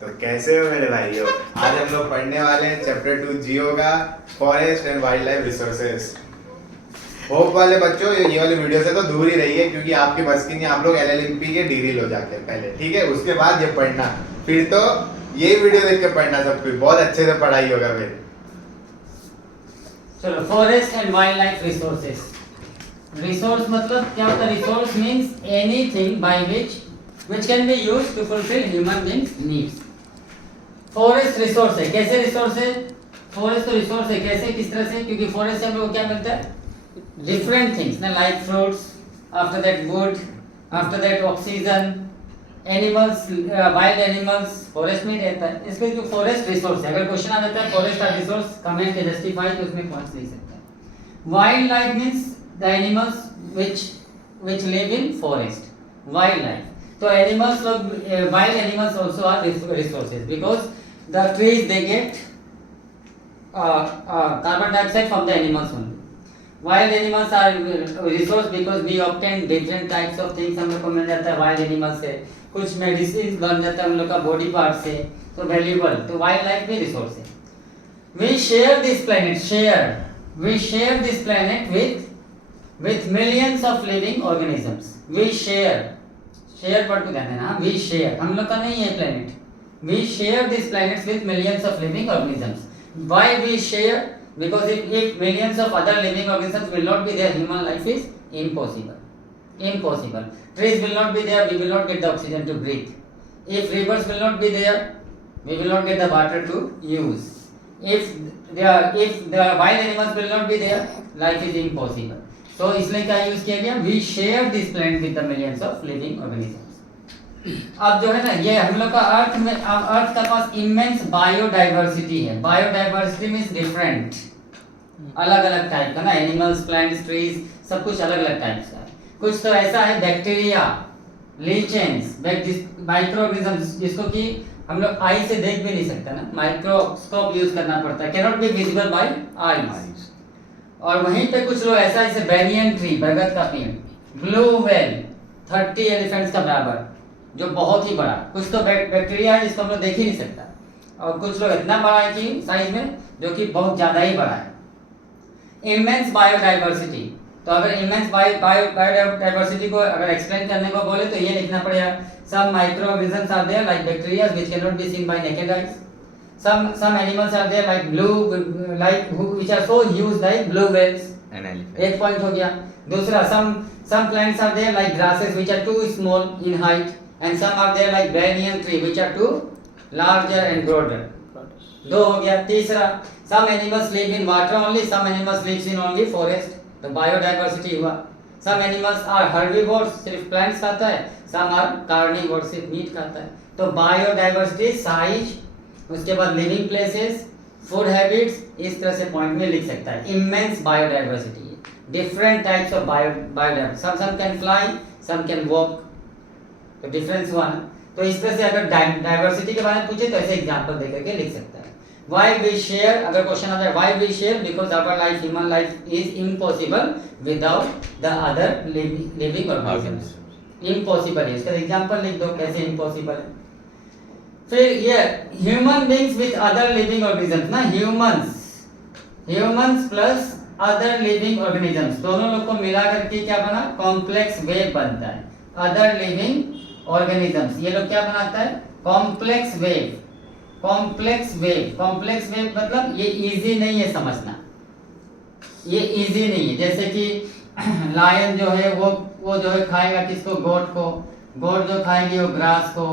तो कैसे हो मेरे भाइयों? आज हम लोग पढ़ने वाले हैं चैप्टर 2 जियो का, forest and wild life resources. Hope वाले बच्चों ये वाली वीडियो से तो दूर ही रहिए, क्योंकि आपके बस की नहीं। आप लोग एलएलएमपी के डीरिल हो जाते हैं पहले, ठीक है? उसके बाद ये पढ़ना, फिर तो ये वीडियो देख के पढ़ना, सब कुछ बहुत अच्छे से पढ़ाई होगा फिर। चलो, forest and wild life resources. Resource मतलब क्या होता है? Resource means anything bye which can be used to fulfill human beings needs। Forest resource है। कैसे रिसोर्स है? फॉरेस्ट तो रिसोर्स है। कैसे, किस तरह से? क्योंकि फॉरेस्ट से हम लोग को क्या मिलता है? डिफरेंट थिंग्स ना, like fruits, after that would, after that oxygen, animals, wild animals forest में रहता है। इसलिए जो फॉरेस्ट रिसोर्स है, अगर क्वेश्चन आ जाता है फॉरेस्ट का रिसोर्स कमेंट के जस्टिफाई, तो उसमें पहुंच नहीं सकता। Wild life means the animals which live in forest, wild life। तो एनिमल्स लोग, wild animals also are resources, because the trees they get carbon dioxide from the animals only. Wild animals are resource because we obtain different types of things. हम लोग को मिल जाता है wild animals से, कुछ medicine बन जाता है हम लोग का बॉडी पार्ट से, तो वैल्यूएबल। तो वाइल्ड लाइफ भी रिसोर्स है। We share this planet, we share this planet with millions of living organisms। we share पर को ध्यान देना, we share, हम लोग का नहीं है planet। we share this planets with millions of living organisms। why we share? because if millions of other living organisms will not be there, human life is impossible। trees will not be there, we will not get the oxygen to breathe। if rivers will not be there, we will not get the water to use। if the wild animals will not be there, life is impossible। so इसलिए क्या use किया गया? we share this planet with the millions of living organisms। अब जो है ना, ये हम लोग का अर्थ में, अर्थ का पास इमेंस बायोडाइवर्सिटी है। बायोडाइवर्सिटी मींस डिफरेंट, अलग अलग टाइप का ना, एनिमल्स, प्लांट्स, ट्रीज, सब कुछ अलग अलग टाइप्स का है। कुछ तो ऐसा है बैक्टीरिया, लीचेंस, माइक्रो ऑर्गेनिजम्स, जिसको कि हम लोग आई से देख भी नहीं सकता ना, माइक्रोस्कोप यूज करना पड़ता है, can not be visible by eyes. और वहीं पे कुछ लोग ऐसा, जैसे बैनियन ट्री, बरगद का पेड़, ब्लू व्हेल 30 एलिफेंट्स का बराबर, जो बहुत ही बड़ा। कुछ तो बैक्टीरिया है जिसको हम लोग देख ही नहीं सकता, और कुछ लोग इतना बड़ा है कि साइज में, जो कि बहुत ज्यादा ही बड़ा है। इमेंस बायोडाइवर्सिटी, तो अगर इमेंस बायोडाइवर्सिटी को अगर एक्सप्लेन करने को बोले तो ये लिखना पड़ेगा, some microorganisms are there like bacteria which cannot be seen by naked eyes। some animals are there like which are so huge like blue whales, An elephant। एक पॉइंट हो गया। दूसरा, some plants are there like grasses which are too small in height, and some are there like banyan tree which are too larger and broader। दो हो गया। तीसरा, some animals live in water only, some animals lives in only forest, तो biodiversity हुआ। some animals are herbivores, सिर्फ plants खाता है, some are carnivores, सिर्फ मीट खाता है। तो बायोडाइवर्सिटी, साइज, उसके बाद लिविंग प्लेसेस, फूड हैबिट्स, इस तरह से पॉइंट में लिख सकता है। Immense biodiversity, different types of biodiversity, some can fly, some can walk, तो डिफरेंस हुआ ना। तो इस तरह से अगर डाइवर्सिटी के बारे में पूछे तो ऐसे एग्जांपल दे करके लिख सकता है। Why we share, अगर क्वेश्चन आता है why we share, because our life, human life is impossible without the other living organisms। impossible है, इसका एग्जांपल लिख दो कैसे impossible है। फिर ये human beings with other living organisms ना, humans plus other living organisms, दोनों लोग को मिला करके क्या बना? कॉम्प्लेक्स वेव बनता है। other living organisms, ये लोग क्या बनाता है? Complex wave. कॉम्प्लेक्स वेव मतलब ये इजी नहीं है समझना, ये इजी नहीं है। जैसे कि लायन जो है वो जो है खाएगा किसको? गोट को। गोट जो खाएगी वो ग्रास को।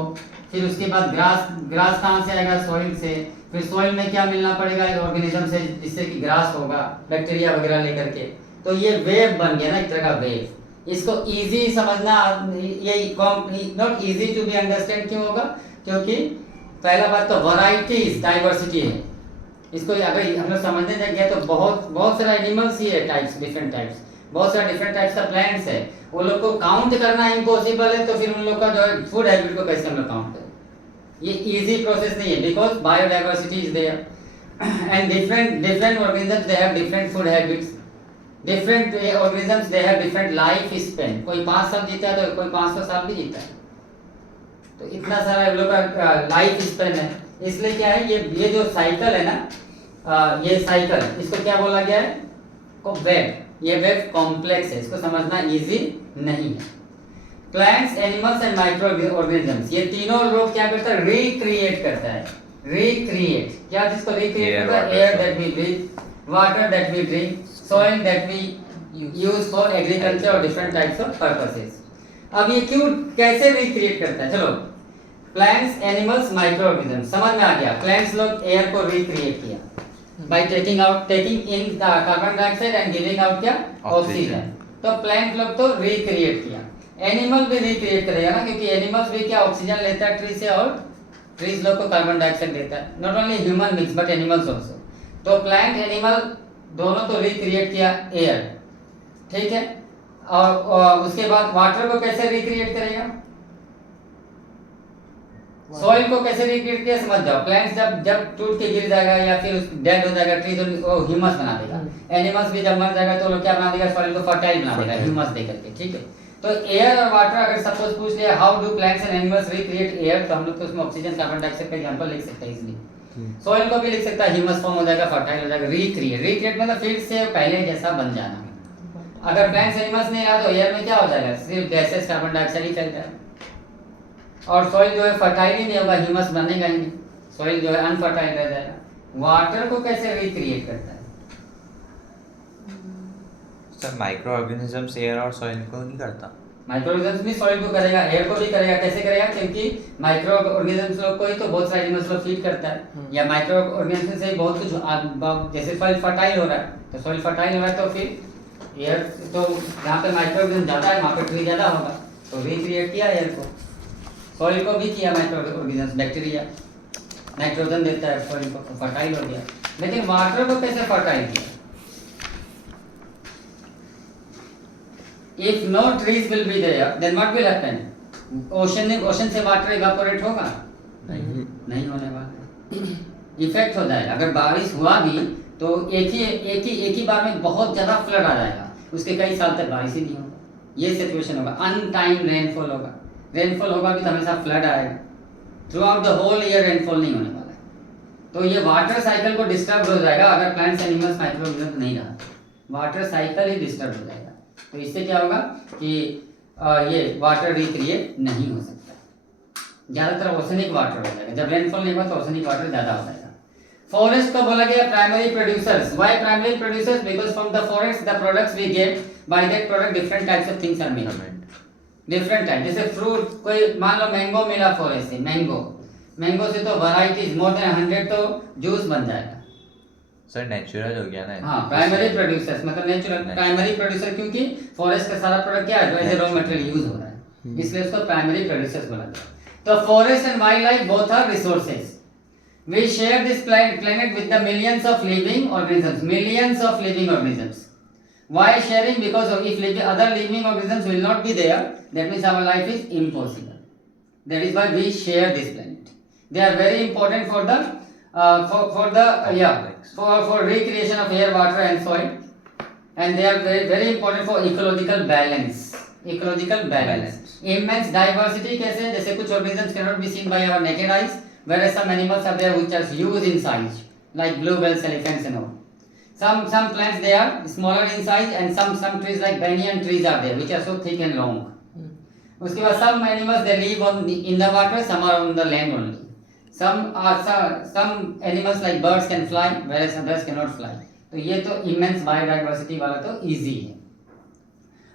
फिर उसके बाद ग्रास कहाँ से आएगा? सॉइल से। फिर सॉइल में क्या मिलना पड़ेगा? ऑर्गेनिज्म से, जिससे कि ग्रास होगा, बैक्टीरिया वगैरह लेकर के। तो ये वेव बन गया ना, एक तरह का वेव। इसको इजी समझना, ये not easy to be understand. क्यों होगा? क्योंकि पहला बात तो वैरायटीज, डाइवर्सिटी है। इसको अगर हम लोग समझने लग गए तो बहुत सारा एनिमल्स ही है, टाइप्स, डिफरेंट टाइप्स, बहुत सारा डिफरेंट टाइप्स का प्लांट्स है। वो लोग को काउंट करना इम्पॉसिबल है, तो फिर उन लोग का जो है फूड हैबिट को कैसे हम लोग काउंट करें? ये इजी प्रोसेस नहीं है, because biodiversity is there and different organisms they have different food habits, different organisms they have different life span. कोई 5 साल जीता है तो कोई 500 साल भी जीता है। तो इतना सारा इन लोग का लाइफ स्पेन है। इसलिए क्या है, ये जो साइकिल है ना, ये साइकिल इसको क्या बोला गया है, को वेब। ये वेब कॉम्प्लेक्स है, इसको समझना इजी नहीं है। Plants, animals and micro organisms, ये तीनों लोग क्या करता है, रिक्रिएट करता है। रिक्रिएट क्या, जिसको रिक्रिएट करता है, air that we breathe, water that we drink, soil that we use for agriculture और डिफरेंट टाइप्स ऑफ पर्पसेस। अब ये क्यों, कैसे रिक्रिएट करता है, चलो प्लांट्स, एनिमल्स, माइक्रो ऑर्गेनिजम्स समझ में आ गया। प्लांट्स लोग एयर को रिक्रिएट किया by taking in carbon dioxide and giving out क्या, ऑक्सीजन। तो प्लांट लोग तो रिक्रिएट किया। एनिमल भी रिक्रिएट करेगा ना, क्योंकि एनिमल्स भी क्या ऑक्सीजन लेता है ट्री से और ट्रीज लोग को कार्बन डाइऑक्साइड देता है। Not only human beings but animals also. तो प्लांट एनिमल दोनों तो रिक्रिएट किया एयर, ठीक है। और उसके बाद वाटर को कैसे रिक्रिएट करेगा, सॉइल को कैसे रिक्रिएट किया समझ जाओ। प्लांट्स जब टूट के गिर जाएगा या फिर डेड हो जाएगा ट्री, तो वो ह्यूमस बना देगा। एनिमल्स भी जब मर जाएगा तो वो क्या बना देगा, सॉइल को फर्टाइल बना देगा ह्यूमस दे करके, ठीक है। तो एयर और वाटर अगर सपोज पूछ लिया how do plants and animals recreate air, तो हम लोग तो उसमें ऑक्सीजन, कार्बन डाइऑक्साइड का एग्जांपल लिख सकते हैं इजीली। सॉइल को भी लिख सकता है, ह्यूमस फॉर्म हो जाएगा, फर्टाइल हो जाएगा। रिक्रिएट मतलब फिर से पहले जैसा बन जाना। अगर प्लांट्स एनिमल्स नहीं रहा तो एयर में क्या हो जाएगा, सिर्फ गैसेस, कार्बन डाइऑक्साइड ही फैल जाएगा। और सॉइल जो है फर्टाइल ही नहीं होगा, ह्यूमस बनेगा ही नहीं, सॉइल जो है अनफर्टाइल रह जाएगा। वाटर को कैसे रिक्रिएट करता है सर, माइक्रो ऑर्गेनिजम्स एयर और सॉइल को नहीं करता। माइक्रो ऑर्गेनिजम्स भी सॉइल को करेगा, एयर को भी करेगा। कैसे करेगा, क्योंकि माइक्रो ऑर्गेनिजम्स लोग को ही तो बहुत सारे एनिमल्स लोग फीड करता है, या माइक्रो ऑर्गेनिजम्स से बहुत कुछ, जैसे सॉइल फर्टाइल हो रहा है तो सॉइल फर्टाइल हो रहा है तो फिर एयर, तो जहाँ पे माइक्रो ऑर्गेनिज्म ज्यादा है वहाँ पे ट्री ज्यादा होगा, तो रिक्रिएट किया एयर को। सॉइल को भी किया माइक्रो ऑर्गेनिजम्स, बैक्टीरिया नाइट्रोजन देता है सॉइल को, तो फर्टाइल हो गया। लेकिन वाटर को कैसे फर्टाइल किया, if no trees will be there then what will happen, ocean से वाटर इवापोरेट होगा नहीं होने वाला, इफेक्ट हो जाएगा। अगर बारिश हुआ भी तो एक ही बार में बहुत ज्यादा फ्लड आ जाएगा, उसके कई साल तक बारिश ही नहीं होगा, ये सिचुएशन होगा। अनटाइम रेनफॉल होगा, रेनफॉल होगा भी तो हमेशा फ्लड आएगा, throughout the whole year rainfall नहीं होने वाला है। तो ये वाटर साइकिल को डिस्टर्ब हो जाएगा अगर प्लांट्स एनिमल्स माइक्रो ऑर्गेनिज्म नहीं रहा, वाटर साइकिल ही डिस्टर्ब हो जाएगा। तो इससे क्या होगा कि ये वाटर रिक्रिएट नहीं हो सकता, ज्यादातर ओशनिक वाटर हो जाएगा। जब रेनफॉल नहीं होगा तो ओशनिक वाटर ज्यादा हो जाएगा। फॉरेस्ट को बोला गया primary producers. Why primary producers, because from the forest the products we get, by that product different types of things are made, different type. जैसे फ्रूट, कोई मान लो मैंगो मिला फॉरेस्ट से, मैंगो से तो वैरायटीज मोर देन 100 तो juice बन जाएगा। सर नेचुरल हो गया ना। हाँ, प्राइमरी प्रोड्यूसर्स मतलब नेचुरल प्राइमरी प्रोड्यूसर, क्योंकि फॉरेस्ट का सारा प्रोडक्ट क्या है जो as a raw material use हो रहा है, इसलिए उसको प्राइमरी प्रोड्यूसर्स बोला जाता है। तो forest and wild life both are resources. We share this planet with the millions of living organisms, millions of living organisms. Why sharing? Because if other living organisms will not be there, that means our life is impossible. That is why we share this planet. They are very important for the for recreation of air, water and soil, and they are very, very important for ecological balance. Immense diversity कैसे, जैसे कुछ organisms cannot be seen by our naked eyes, whereas some animals are there which are huge in size, like blue whales, elephants and all. Some plants they are smaller in size, and some trees like banyan trees are there which are so thick and long. उसके बाद some animals they live in the water, some are on the land only. Some animals like birds can fly, whereas others cannot fly. तो ये तो immense biodiversity वाला तो easy है।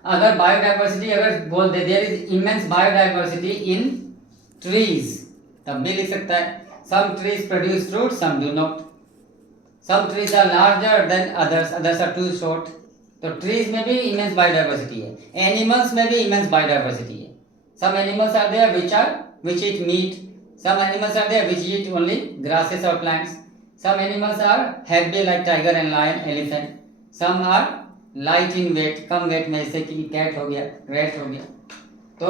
अगर biodiversity अगर बोल दे there is immense biodiversity in trees, तब भी लिख सकता है some trees produce fruits, some do not. Some trees are larger than others are too short. तो trees में भी immense biodiversity है, animals में भी immense biodiversity है। Some animals are there which eat meat. Some animals are there which eat only grasses or plants. Some animals are heavy like tiger and lion, elephant. Some are light in weight, come weight में, जैसे कि cat हो गया, rat हो गया। तो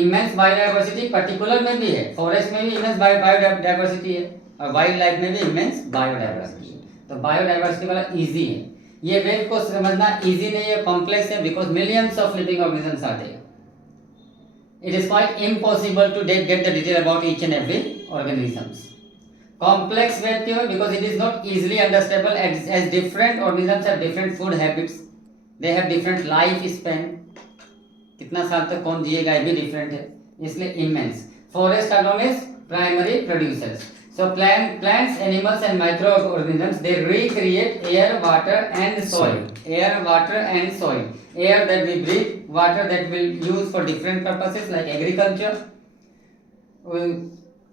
immense biodiversity particular में भी है, forest में भी immense biodiversity है, और वाइल्ड लाइफ में भी immense biodiversity है। तो biodiversity वाला easy है। ये वेव को समझना easy नहीं है, complex है, because millions of living organisms are there. it is quite impossible to get the detail about each and every organisms. Complex web क्यों है? Because it is not easily understandable as different organisms have different food habits, they have different life span. कितना साल तक कौन जिएगा ये भी different है, इसलिए immense. Forests are known as primary producers. So plants, animals and microorganisms, they recreate air, water and soil. Air, water and soil. Air that we breathe, water that we'll use for different purposes like agriculture.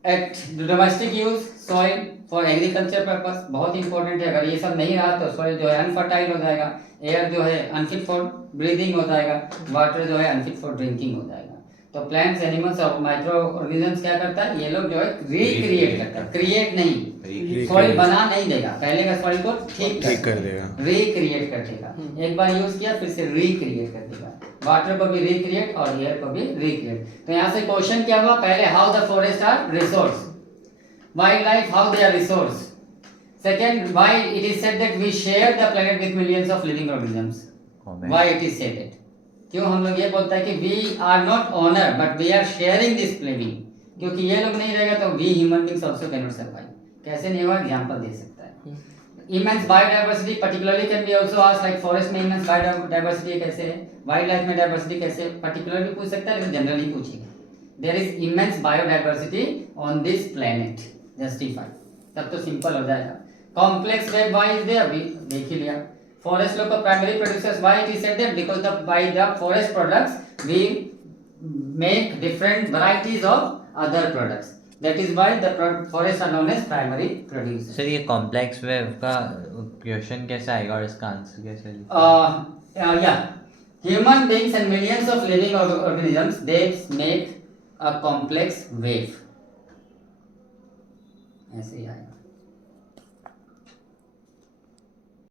At domestic use, soil for agriculture purpose बहुत important है. अगर ये सब नहीं रहा तो soil जो है अनफर्टाइल हो जाएगा, एयर जो है अनफिट फॉर ब्रीदिंग हो जाएगा, वाटर जो है अनफिट फॉर ड्रिंकिंग हो जाएगा. तो प्लांट्स, एनिमल्स और माइक्रो ऑर्गेनिजम्स क्या करता है, ये लोग जो है रिक्रिएट करता है, क्रिएट नहीं, सॉइल बना नहीं देगा, पहले का सॉइल को ठीक कर देगा, रिक्रिएट कर देगा. एक बार यूज किया फिर से रिक्रिएट कर देगा. वाटर को भी रिक्रिएट और एयर को भी रिक्रिएट. तो यहाँ से क्वेश्चन क्या हुआ, पहले how the forest are resource, wild life how they are resource. Second, why it is said that we share the planet with millions of living organisms. Why it is said that, क्यों हम लोग ये बोलता है कि we are not owner but we are sharing this living, क्योंकि ये लोग नहीं रहेगा तो we human beings also can not survive. कैसे नहीं होगा, एग्जांपल दे सकता है. Immense biodiversity particularly can be also asked, like forest में इमेंस बायोडाइवर्सिटी कैसे है, वाइल्ड लाइफ में डाइवर्सिटी कैसे, पर्टिकुलर भी पूछ सकता है लेकिन जनरल ही पूछेगा. There is immense biodiversity on this planet, justify, तब तो सिंपल हो जाएगा. Complex web why is there, अभी देख ही लिया. Forest local primary producers, why it is said that, because by the forest products we make different varieties of other products, that is why the forests are known as primary producers. Sir ये complex wave का question कैसे आएगा और इसका answer कैसे? Yeah, human beings and millions of living organisms, they make a complex wave, ऐसे ही आएगा.